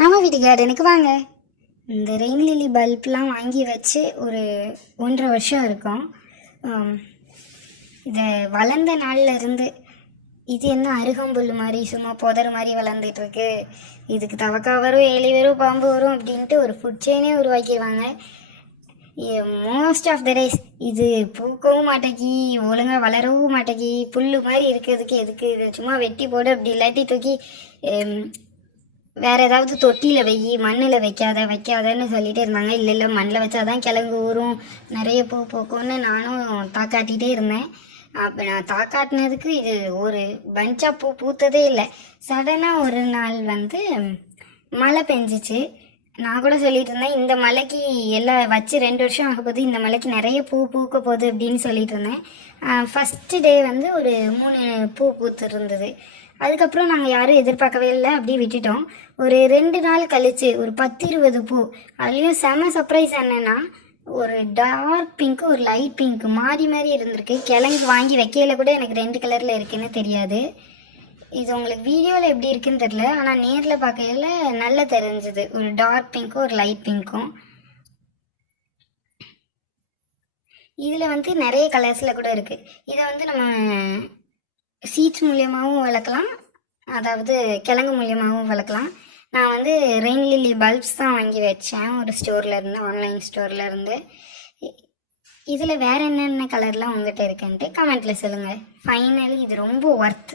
நம்ம வீட்டு கார்டனுக்கு வாங்க. இந்த ரெயின் லில்லி பல்ப்லாம் வாங்கி வச்சு ஒரு 1.5 வருஷம் இருக்கும். இதை வளர்ந்த நாளில் இருந்து இது என்ன அருகம்புல் மாதிரி சும்மா புதர் மாதிரி வளர்ந்துட்டுருக்கு, இதுக்கு தவக்கா வரும், எலி வரும், பாம்பு வரும் அப்படின்ட்டு ஒரு ஃபுட் செயினே உருவாக்கிடுவாங்க. மோஸ்ட் ஆஃப் த டேஸ் இது பூக்கவும் மாட்டேங்கி, ஒழுங்காக வளரவும் மாட்டேங்கி, புல் மாதிரி இருக்கிறதுக்கு எதுக்கு இது சும்மா வெட்டி போடு, அப்படி இல்லாட்டி தூக்கி வேறு ஏதாவது தொட்டியில் வை, மண்ணில் வைக்காதன்னு சொல்லிகிட்டே இருந்தாங்க. இல்லை மண்ணில் வச்சாதான் கிழங்கு ஊறும், நிறைய பூ பூக்கும்னு நானும் தாக்காட்டிகிட்டே இருந்தேன். அப்போ நான் தாக்காட்டினதுக்கு இது ஒரு பஞ்சாக பூத்ததே இல்லை. சடனாக ஒரு நாள் மழை பெஞ்சிச்சு. நான் கூட சொல்லிட்டு இருந்தேன், இந்த மலைக்கு எல்லாம் வச்சு 2 வருஷம் ஆக போகுது, இந்த மலைக்கு நிறைய பூக்க போகுது அப்படின்னு சொல்லிட்டு இருந்தேன். ஃபஸ்ட்டு டே ஒரு 3 பூத்து இருந்தது. அதுக்கப்புறம் நாங்கள் யாரும் எதிர்பார்க்கவே இல்லை, அப்படியே விட்டுட்டோம். ஒரு 2 நாள் கழிச்சு ஒரு 10-20 பூ. அதுலேயும் செம சர்ப்ரைஸ் என்னன்னா, ஒரு டார்க் பிங்க்கு ஒரு லைட் பிங்க் மாறி இருந்திருக்கு. கிழங்கு வாங்கி வைக்கையில் கூட எனக்கு 2 கலரில் இருக்குன்னு தெரியாது. இது உங்களுக்கு வீடியோவில் எப்படி இருக்குன்னு தெரியல, ஆனால் நேரில் பார்க்கையில நல்லா தெரிஞ்சுது. ஒரு டார்க் பிங்க்கும் ஒரு லைட் பிங்க்கும். இதில் நிறைய கலர்ஸில் கூட இருக்குது. இதை நம்ம சீட்ஸ் மூலியமாகவும் வளர்க்கலாம், அதாவது கிழங்கு மூலியமாகவும் வளர்க்கலாம். நான் ரெயின் லில்லி பல்ப்ஸ் தான் வாங்கி வச்சேன் ஒரு ஸ்டோரில் இருந்து, ஆன்லைன் ஸ்டோரில் இருந்து. இதில் வேறு என்னென்ன கலர்லாம் உங்கள்கிட்ட இருக்குன்ட்டு கமெண்ட்டில் சொல்லுங்கள். ஃபைனலி இது ரொம்ப ஒர்த்.